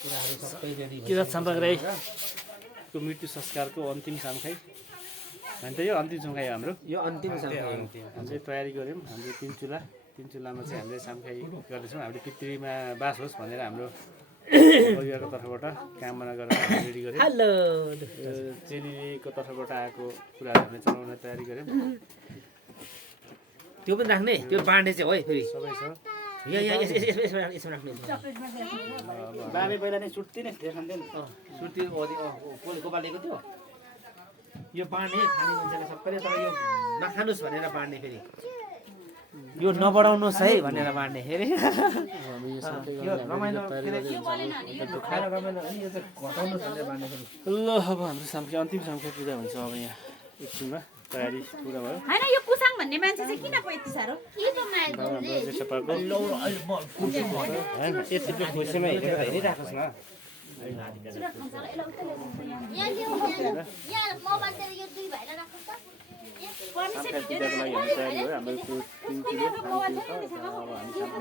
किरात सम्पर्क राईको मृत्यु संस्कारको अन्तिम सामखाइ होइन त यो अन्तिम सामखाइ हो हाम्रो यो अन्तिम हामीले तयारी गऱ्यौँ हाम्रो तीन चुल्हामा चाहिँ हामीले सामखाइ गर्दैछौँ हामीले पृथ्वीमा बास होस् भनेर हाम्रो परिवारको तर्फबाट कामना गरेर रेडी गऱ्यौँ चेलीको तर्फबाट आएको कुराहरू हामीले चलाउन तयारी गऱ्यौँ त्यो पनि राख्ने त्यो बाँड्ने चाहिँ हो है फेरि सबै छ यसमा राख्ने बाबे पहिला नै सुट्टी नै खान्थेन सुर्ती गोपालेको थियो यो बाँड्ने खाने मान्छेले सबैले तर यो नखानुस् भनेर बाँड्ने फेरि यो नबढाउनुहोस् है भनेर बाँड्ने फेरि यो रमाइलो खाएर रमाइलो अनि यो चाहिँ घटाउनुहोस् भनेर बाँड्ने फेरि ल अब हाम्रो सामखे अन्तिम सामखे पूजा हुन्छ अब यहाँ एकछिनमा तयारी पुरा भयो हैन यो कुसाङ भन्ने मान्छे चाहिँ किन को यति साह्रो यति खुसीमा हेरेर हेरिराखोस् न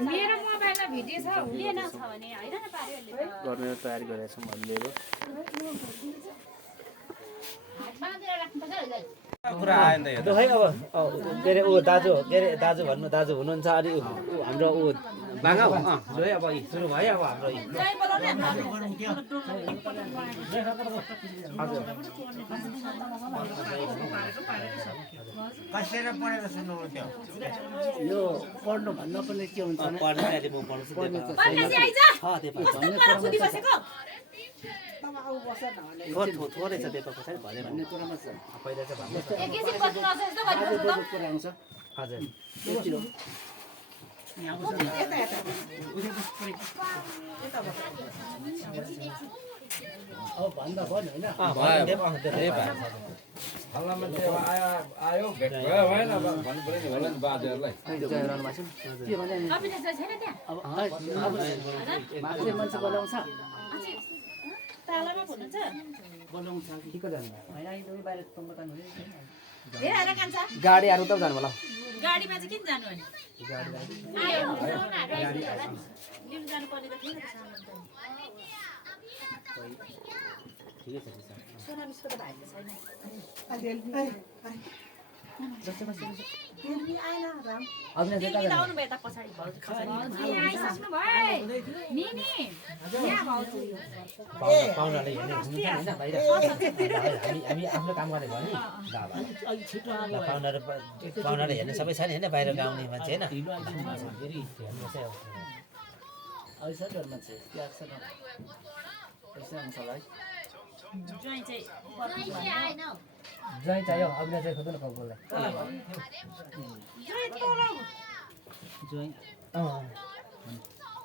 मेरो मोबाइलमा भिडियो छ हुँदैन छ भने हैन न पार्यो गर्ने तयारी गरेका छौँ हामीले कुरा आएन त यो है अब के अरे ऊ दाजु के अरे दाजु हुनुहुन्छ अनि हाम्रो ऊ बाङ्गा हो जो है अब सुरु भयो अब हाम्रो कसलेर पढेर सुन्नु त्यो यो पढ्नु भन्दा पनि के हुन्छ भने पढ्नु अहिले म पढ्छु थोरै छ पेपर पछाडि भले भन्ने कुरामा छ पहिला चाहिँ भन्नु कुरा आउँछ हजुर अब भन्दा भयो नि आयो भेट भयो भएन भन्नु पर्यो नि होला नि बाजेहरूलाई के भने अब मान्छे बोलाउँछ तालामा हुनुहुन्छ बोलाउँछ कि को जानु हैन एकदमै बाहिर तम्बकान हुने हेरेर कान्छ गाडीहरू त जानु होला गाडीमा चाहिँ किन जानु अनि लिनु जानु पर्ने त थिएन ठिकै छ सोनामिसको त भाइ छैन आउनु भयो त पछाडि आइसक्नु भयो निनी यहाँ भाउजू पाहुनाले हेर्ने हुन्छ हैन बाहिर हामी आफ्नो काम गर्ने भयो नि पाहुनाले हेर्ने सबै छ नि हैन बाहिर गाउने मान्छे हैन ऐसा डरमा चाहिँ के आछ न ऐसा आउँछ होला है ज्वाइँ चाहिँ ज्वाइँ चाहियो अग्ने चाहिँ खोज्नु न कबुललाई ज्वाइँ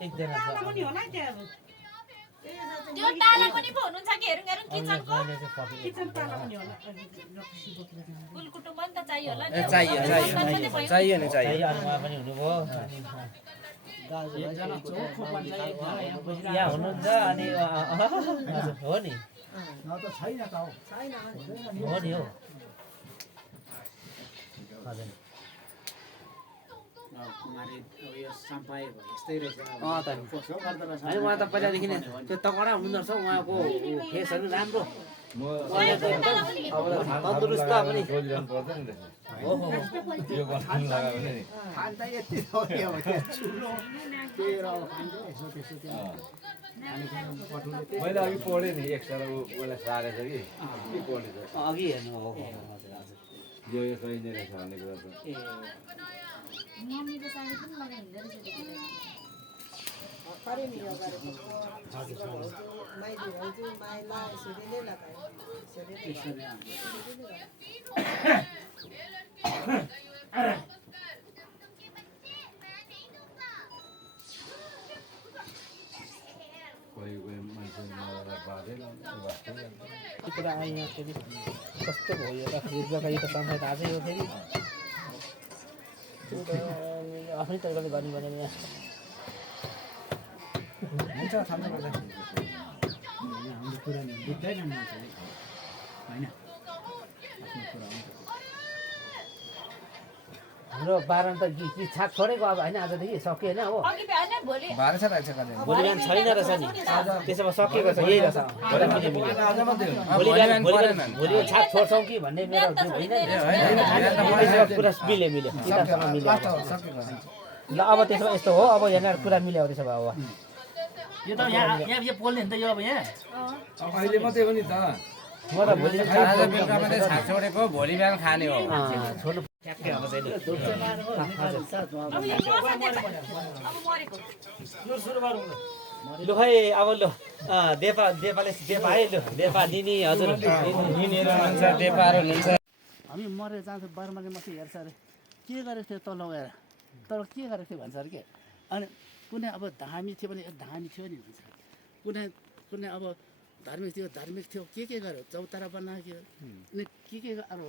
एकजना त्यो ताला पनि पो हुनुहुन्छ कि हेरौँ हेरौँ किचनको कुलकुटुम्ब नि त चाहियो होला नि चाहियो नि चाहियो अनि उहाँ पनि हुनुभयो यहाँ हुनुहुन्छ अनि हो नि हो नि हो हजुर उहाँ त पहिलादेखि नै त्यो तगडा हुनुहुँदो रहेछ उहाँको फेसहरू राम्रो तन्दुरुस्त पनि मैले अघि पढेँ नि एक्स्ट्रा उसलाई सारेछ कि के पढेछ अघि हेर्नु हो जो यो सही नै रहेछ भन्ने कुरा त मम्मीको साडी पनि लगाइ हिँड्दो कोही मान्छे बाधेन कुरा आयो फेरि कस्तो भयो त फेरि यो त समय थाहा यो फेरि आफ्नै तरिकाले गर्नु पर्ने यहाँ हुन्छ थाल्नु पर्छ हाम्रो कुरा बुझ्दैन मान्छेले हैन आफ्नो कुरा हुन्छ हाम्रो 12 त कि छाक छोडेको अब होइन आजदेखि सक्यो होइन हो अघि बिहान भोलि भाडा छ रहेछ कतै भोलि बिहान छैन रहेछ नि त्यसो भए सकिएको छ यही रहेछ भोलि आज मात्रै हो भोलि बिहान भोलि छाक छोड्छौँ कि भन्ने मेरो त्यो होइन नि पुरा मिल्यो किताबसँग मिल्यो ल अब त्यसो भए यस्तो हो अब यहाँ कुरा मिल्यो त्यसो भए अब यो त यहाँ यो पोल्ने नि त यो अब यहाँ अब अहिले मात्रै हो नि त म त भोलि आज बेलुका मात्रै छाक छोडेको भोलि बिहान खाने हो छोड्नु ट्याक्कै अब चाहिँ अब यो अब मरेको लु खै अब लु देपाले देपा है लु देपा निनी हजुर निनीहरू हुनुहुन्छ देपाहरू हुनुहुन्छ हामी मरेर जान्छ बर्माले मात्रै हेर्छ अरे के गरेको थियो तल गएर तर के गरेको थियो भन्छ अरे के अनि कुनै अब धामी थियो भने धामी थियो नि भन्छ कुनै अब धार्मिक थियो के गर्यो चौतारा बनायो अनि के अब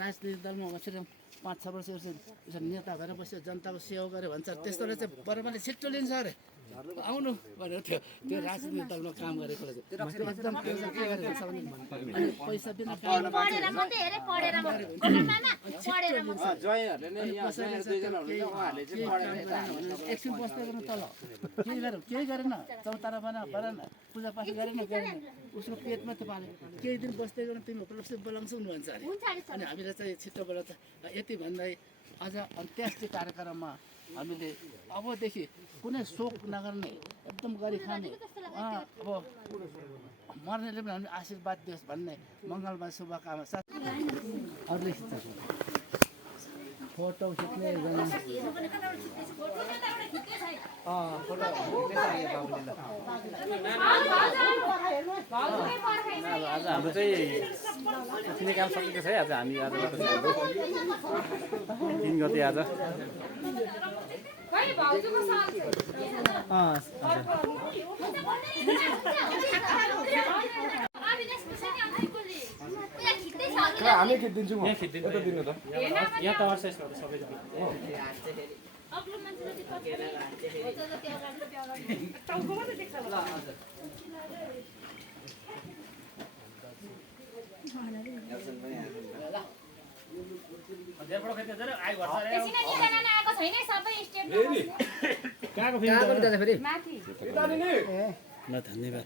राजनीतिक दलमा बसेर 5-6 वर्ष यसो नेता भएर बस्यो जनताको सेवा गर्यो भन्छ त्यस्तोलाई चाहिँ बर्माले छिट्टो लिन्छ अरे आउनु भनेर त्यो राजनीतिक दलमा काम गरेको एकदम के गरेको छ भने अनि पैसा बिना पढेर मात्रै हेरे पढेर मात्रै मामा पढेर मात्रै जयहरूले नै यहाँ जयहरू दुईजना हुनुहुन्छ उहाँहरूले चाहिँ पढेर एकछिन बस्दै गर्नु तल केही गरेन चौतारा गरेन पूजापाठ गरेन उसको पेटमा त पाले केही दिन बस्दै गर्नु तिमी बोलाउँछौ नि भन्छ अरे अनि हामीले चाहिँ छिट्टो बोलाउँछ यति भन्दै अझ अन्त्येष्टि कार्यक्रममा हामीले अबदेखि कुनै शोक नगर्ने एकदम गरी खाने अब मर्नेले पनि हामीले आशीर्वाद दियोस् भन्ने मङ्गलमा शुभकामना अरूले फोटो खिच्ने आज हाम्रो चाहिँ खिच्ने काम सकेको छ है आज हामी आजबाट चाहिँ हाम्रो 3 गते आज कहिले भाउजूको साल हामी खिचिदिन्छौँ म यता दिनु त यहाँ त अर्सेस सबैजना अग्लो मान्छेले आएको छैन सबै स्टेट माथि ल धन्यवाद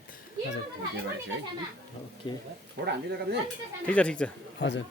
ओके फोटो हान्दिँदा कतै ठिक छ हजुर